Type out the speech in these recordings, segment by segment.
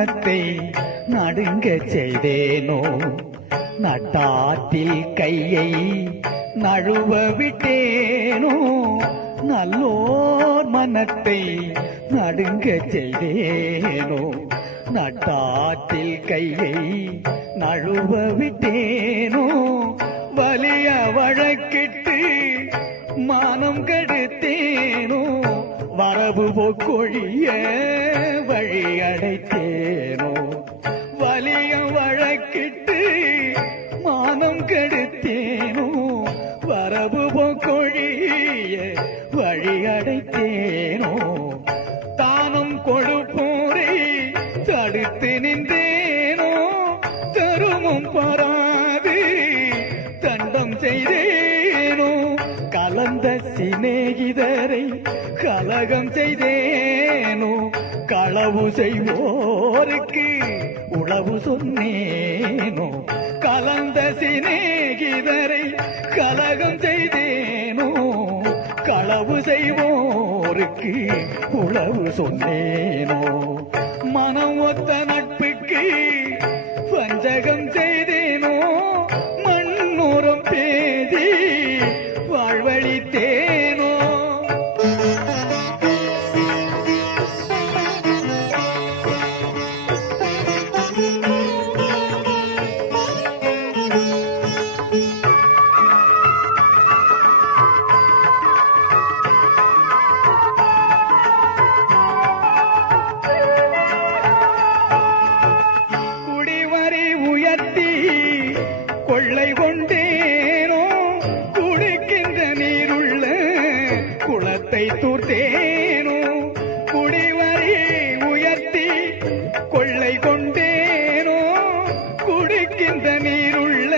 மனத்தை நடுங்க செய்தேனோ நட்டாற்றில் கையை நழுவ விட்டேனோ நல்லோர் மனத்தை நடுங்க செய்தேனோ நட்டாற்றில் கையை நழுவ விட்டேனோ வலிய வழக்கிட்டு மானம் கெடுத்தேனோ வரவு போக்கொழிய வழி அடைத்தேனோ வலிய வழக்கிட்டு மானம் கெடுத்தேனோ வரவு போக்கொழிய வழி அடைத்தேனோ தானம் கொடுப்போரை தடுத்து நின்றேனோ தருமும் பாராது தண்டம் செய்தேனோ கலந்த சிநேகிதரை கலகம் செய்தேனோ களவு செய்வோருக்கு உளவு சொன்னேனோ கலந்த சிநேகிதரை கலகம் செய்தேனோ களவு செய்வோருக்கு உளவு சொன்னேனோ மனம் ஒத்த நட்புக்கு வஞ்சகம் செய்தேனோ மண்ணோரம் பேதி வாழ்வழித்தேனோ கொள்ளை கொண்டேனோ குடிக்கின்ற நீருள்ள குளத்தை தூர்த்தேனோ குடிவரி உயர்த்தி கொள்ளை கொண்டேனோ குடிக்கின்ற நீருள்ள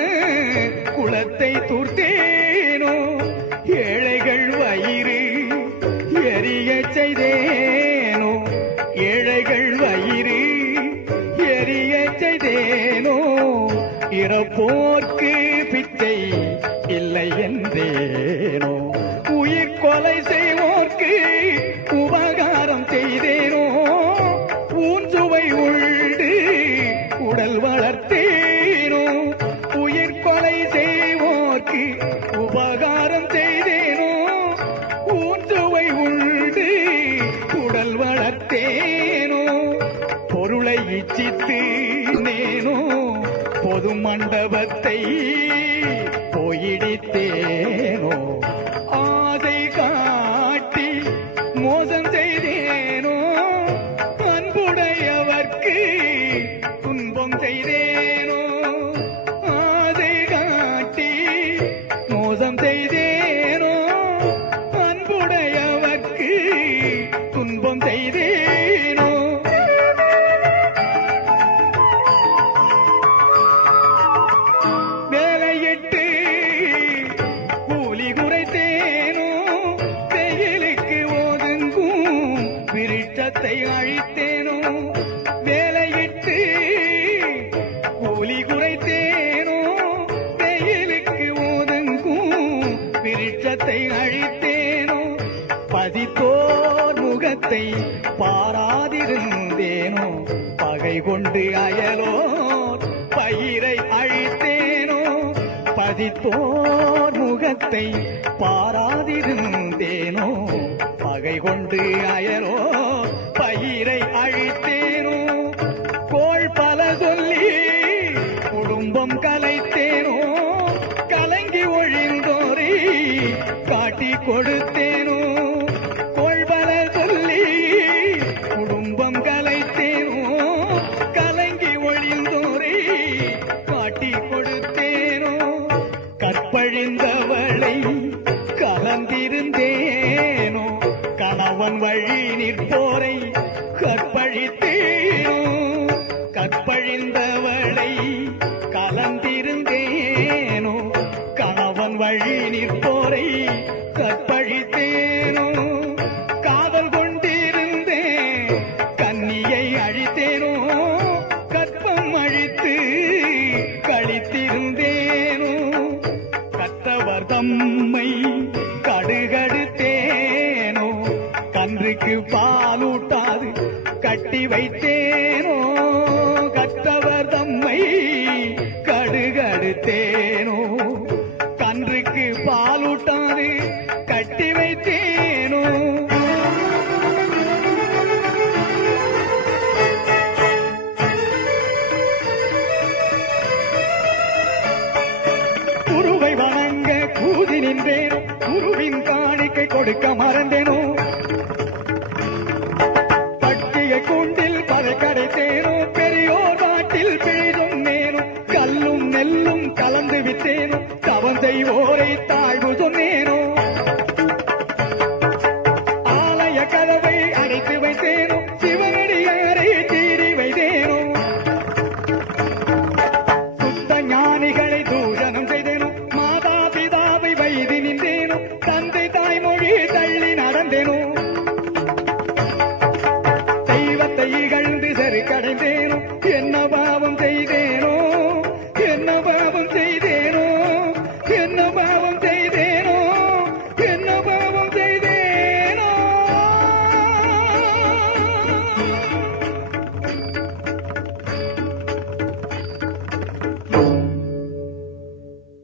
குளத்தை தூர்த்தேனோ ஏழைகள் வயிறு எரிய செய்தேனோ ஏழைகள் வயிறு எரிய செய்தேனோ இறப்போர்க்கு பிச்சை இல்லை என்றேனோ உயிர் கொலை செய்வோர்க்கு உபகாரம் செய்தேனோ ஊன்சுவை உண்டு உடல் வளர்த்தேனோ உயிர் கொலை செய்வோர்க்கு உபகாரம் செய்தேனோ ஊன்சுவை உண்டு உடல் வளர்த்தேனோ பொருளை இச்சித்து நேனோ பொது மண்டபத்தை போயிடித்தேனோ ஆசை காட்டி மோசம் செய்தேனோ அன்புடையவர்க்கு துன்பம் செய்தேனோ ஆசை காட்டி மோசம் செய்தேனோ அன்புடையவர்க்கு துன்பம் செய்தேனோ வேலையிட்டு கூலி குறைத்தேனோ வெயிலுக்கு ஒதுங்கும் விருட்சத்தை அழித்தேனோ வேலையிட்டு கூலி குறைத்தேனோ வெயிலுக்கு ஒதுங்கும் விருட்சத்தை அழித்தேனோ பதித்தோர் முகத்தை பாராதிருந்தேனோ பகை கொண்டு அயலோர் பயிரை அழித்தேனோ பதித்தோர் முகத்தை பாராதிருந்தேனோ பகை கொண்டு அயலோ பயிரை அழித்தேனோ கோள் பல சொல்லி குடும்பம் கலைத்தேனோ கலங்கி ஒழிந்தோரை காட்டி கொடுத்தேனோ கோள் பல சொல்லி குடும்பம் கலைத்தேனோ கலங்கி ஒழிந்தோரை காட்டி கொடுத்தேனோ கற்பழிந்தவளை கலந்திருந்தேனோ கணவன் வழி நிற்போரை கற்பழித்தேனோ கற்பழிந்தவளை கலந்திருந்தேனோ கணவன் வழி நிற்போரை கற்பழித்தேனோ காதல் கொண்டிருந்தேன் கன்னியை அழித்தேனோ கற்பம் அழித்து கழித்திருந்தேனோ கற்றவர் தம்மை கடுகடுத்தேனோ கன்றுக்கு பாலூட்டாது கட்டி வைத்தேனோ கண்ணுக்கு பாலூட்டாது கட்டி வைத்தேனோ. குருவை வணங்க கூதி நின்றேனோ, குருவின் காணிக்கை கொடுக்க மறந்தேனோ. பட்டிகை கூண்டில் பதை கடைத்தேனோ, பெரியோர் நாட்டில் பிழை சொன்னேனோ. கல்லும் நெல்லும் கலந்து விட்டேனோ, தவம் செய்வோரை தாழ்வு சொன்னேனோ. ஆலய கதவை அடைத்து வைத்தேனோ, சிவனடியாரை தேடி வைத்தேனோ. சுத்த ஞானிகளை தூஷணம் செய்தேனோ, மாதா பிதாவை வைதி நின்றேனோ. தந்தை தாய்மொழி தள்ளி நடந்தேனோ. தெய்வத்தை